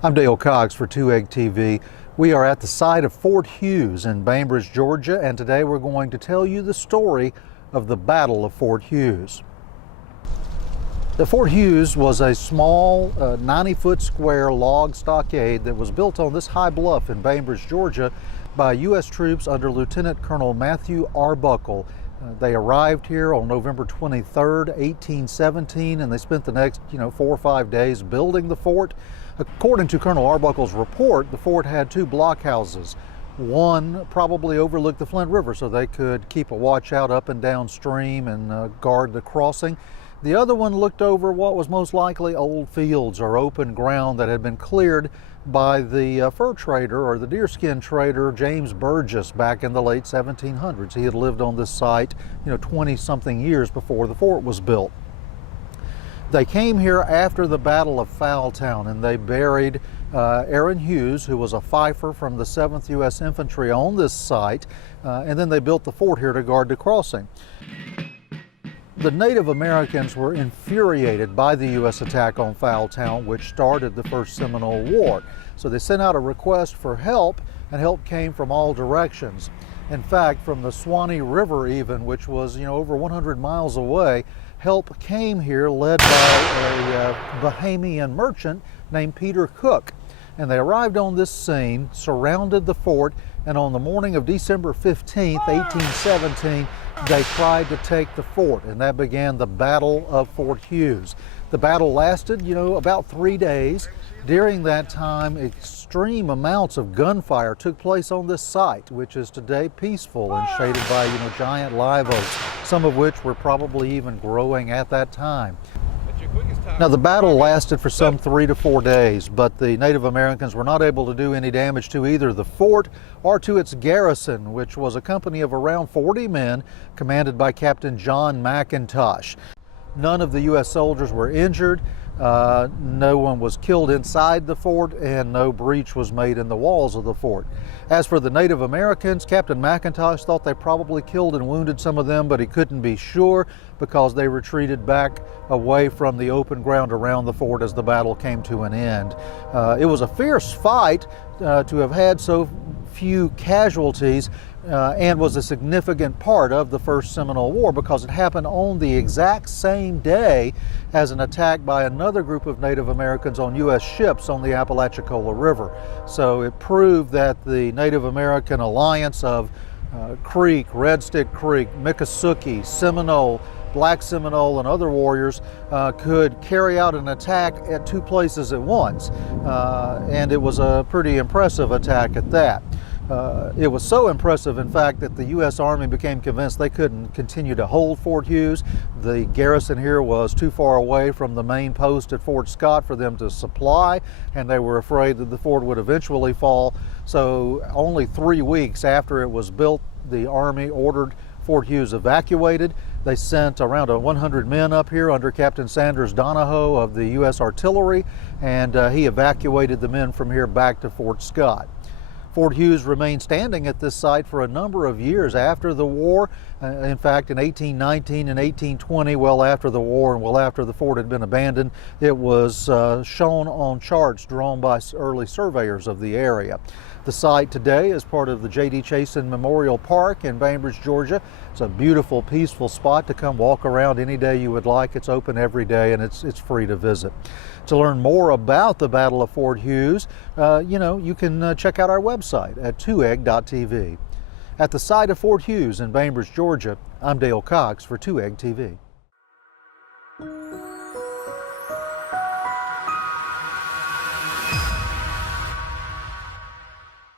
I'm Dale Cox for 2EGG TV. We are at the site of Fort Hughes in Bainbridge, Georgia, and today we're going to tell you the story of the Battle of Fort Hughes. The Fort Hughes was a small 90-foot square log stockade that was built on this high bluff in Bainbridge, Georgia by U.S. troops under Lieutenant Colonel Matthew Arbuckle. They arrived here on November 23rd, 1817, and they spent the next 4 or 5 days building the fort. According to Colonel Arbuckle's report, the fort had 2 blockhouses. One probably overlooked the Flint River, so they could keep a watch out up and downstream and guard the crossing. The other one looked over what was most likely old fields or open ground that had been cleared by the fur trader or the deerskin trader James Burgess back in the late 1700s. He had lived on this site 20-something years before the fort was built. They came here after the Battle of Fowltown, and they buried Aaron Hughes, who was a fifer from the 7th U.S. Infantry on this site, and then they built the fort here to guard the crossing. The Native Americans were infuriated by the U.S. attack on Fowltown, which started the First Seminole War. So they sent out a request for help, and help came from all directions. In fact, from the Swanee River even, which was over 100 miles away, help came here led by a Bahamian merchant named Peter Cook. And they arrived on this scene, surrounded the fort, and on the morning of December 15th, 1817, they tried to take the fort, and that began the Battle of Fort Hughes. The battle lasted, about 3 days. During that time, extreme amounts of gunfire took place on this site, which is today peaceful and shaded by, giant live oaks, some of which were probably even growing at that time. Now, the battle lasted for some 3 to 4 days, but the Native Americans were not able to do any damage to either the fort or to its garrison, which was a company of around 40 men commanded by Captain John McIntosh. None of the U.S. soldiers were injured, no one was killed inside the fort, and no breach was made in the walls of the fort. As for the Native Americans, Captain McIntosh thought they probably killed and wounded some of them, but he couldn't be sure because they retreated back away from the open ground around the fort as the battle came to an end. It was a fierce fight to have had so few casualties, and was a significant part of the First Seminole War because it happened on the exact same day as an attack by another group of Native Americans on U.S. ships on the Apalachicola River. So it proved that the Native American alliance of Creek, Red Stick Creek, Miccosukee, Seminole, Black Seminole, and other warriors could carry out an attack at 2 places at once. And it was a pretty impressive attack at that. It was so impressive, in fact, that the U.S. Army became convinced they couldn't continue to hold Fort Hughes. The garrison here was too far away from the main post at Fort Scott for them to supply, and they were afraid that the fort would eventually fall. So only 3 weeks after it was built, the Army ordered Fort Hughes evacuated. They sent around 100 men up here under Captain Sanders Donahoe of the U.S. Artillery, and he evacuated the men from here back to Fort Scott. Fort Hughes remained standing at this site for a number of years after the war. In fact, in 1819 and 1820, well after the war and well after the fort had been abandoned, it was shown on charts drawn by early surveyors of the area. The site today is part of the J.D. Chasen Memorial Park in Bainbridge, Georgia. It's a beautiful, peaceful spot to come walk around any day you would like. It's open every day, and it's free to visit. To learn more about the Battle of Fort Hughes, you can check out our website at 2egg.tv. At the site of Fort Hughes in Bainbridge, Georgia, I'm Dale Cox for 2EGG TV.